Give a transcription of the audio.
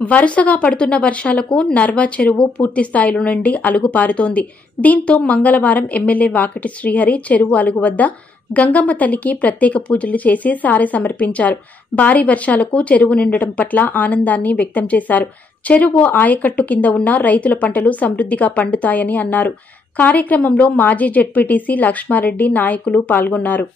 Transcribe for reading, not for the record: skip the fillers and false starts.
వరుసగా పడుతున్న వర్షాలకు నర్వా చెరువు పూర్తి స్థాయిలో నుండి అలుగు పారుతోంది. దీంతో మంగళవారం ఎమ్మెల్యే వాకటి శ్రీహరి చెరువు అలుగు వద్ద గంగమ్మ తల్లికి ప్రత్యేక పూజలు చేసి సారె సమర్పించారు. భారీ వర్షాలకు చెరువు నిండటం పట్ల ఆనందాన్ని వ్యక్తం చేశారు. చెరువు ఆయకట్టు కింద ఉన్న రైతుల పంటలు సమృద్ధిగా పండుతాయని అన్నారు. కార్యక్రమంలో మాజీ జెడ్పీటీసీ లక్ష్మారెడ్డి నాయకులు పాల్గొన్నారు.